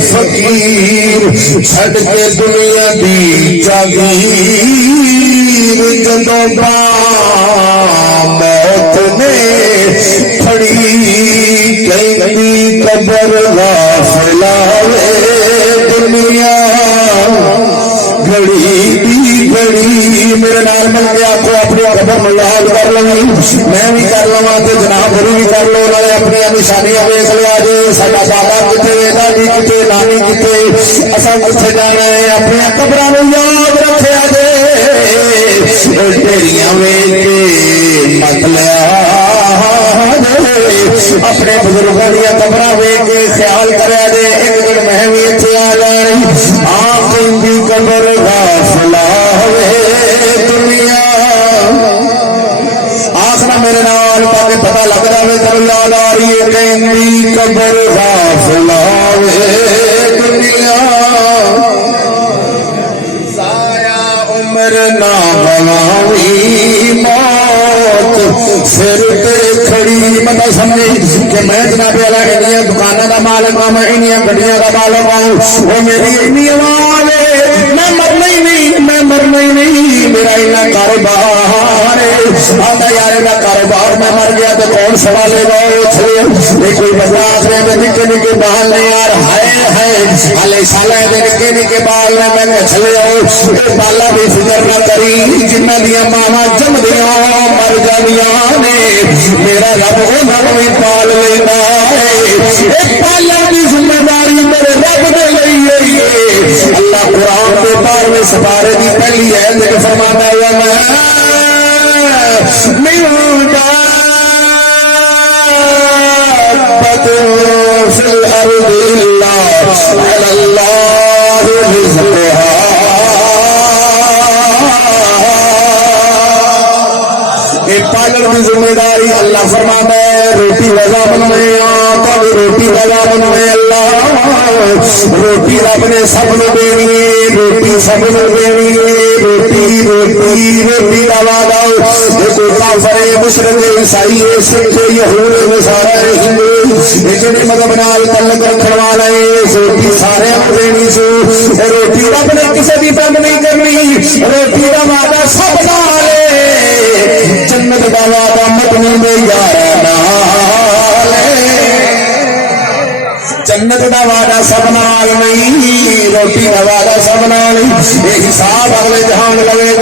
فقیر چھڈ کے دنیا دی جاگیر جدوں موت نے پھڑی کہیں قبر غافل آوے دنیا گھڑی دی گھڑی میرے نال مل کے آپ کو اپنی قبر میں یاد کر لوں میں بھی کر لوا تو جناب بھی کر لو نالے اپنی نشانیاں ویکھ لیا جی ساڈا بابا کتے دادی کتے نانی کتے اساں کتے جانا ہے اپنی قبراں نوں یاد رکھیا جے تیریاں ویکھ کے مت لیا اپنے بزرگوں دیا قبراں ویکھ کے خیال کریا جے ایک دن میں بھی اتنے آ جانی آپ دی قبر غافل ہوئے دنیا آخنا میرے نال تاکہ پتہ لگ جائے چلو یاد آ رہی ہے کہیں قبر غافل ہوئے دنیا ضائع عمر نہ گواوی موت سر تے کھڑی مطلب سمجھی کہ میں جناب والا انیاں دکانوں کا مالک ہوں میں انیاں گڈیاں کا مالک ہوں وہ میری اینی آواز ہے میں مرنا ہی نہیں میں مرنا ہی نہیں میرا اینا کاروبار ہے آتا یار اینا کاروبار میں مر گیا تو کون سوالے گا یہ کوئی بندہ آخر میں نکے نکے بال نہیں یار ہائے ہائے ہلے سالہ نکے نکے بال نے میں نے چلے آؤ بالا بھی فکر نہ کری جنہ دیا ماما جم دیا مر جانیاں نے میرا رب انہوں بھی پال لینا ہے ایک پالن کی ذمہ داری میرے رب نے لئی ہوئی ہے اللہ قرآن کے پار میں سپارے دی پہلی ہے لیکن فرماتا ہوا میں فی الارض الا علی اللہ رزقها پالن کی ذمہ داری اللہ فرماتا ہے روٹی وضع بنوے آتا روٹی وضع بنوے اللہ روٹی رب نے سب نے دینی ہے روٹی سب نے دینی ہے روٹی روٹی روٹی کا وعدہ دیکھو کافر مشرک عیسائی سکھ یہود نصارا ہندو جن مذہب نال تعلق رکھنے والا ہے روٹی سارے کو دینی سو روٹی رب نے کسی بھی بند نہیں کرنی روٹی کا وعدہ سب نال جنت کا وعدہ مت نہیں یار جنت کا وعدہ سب نال نہیں روٹی کا وعدہ سب نال یہ حساب اگلے جہان لگے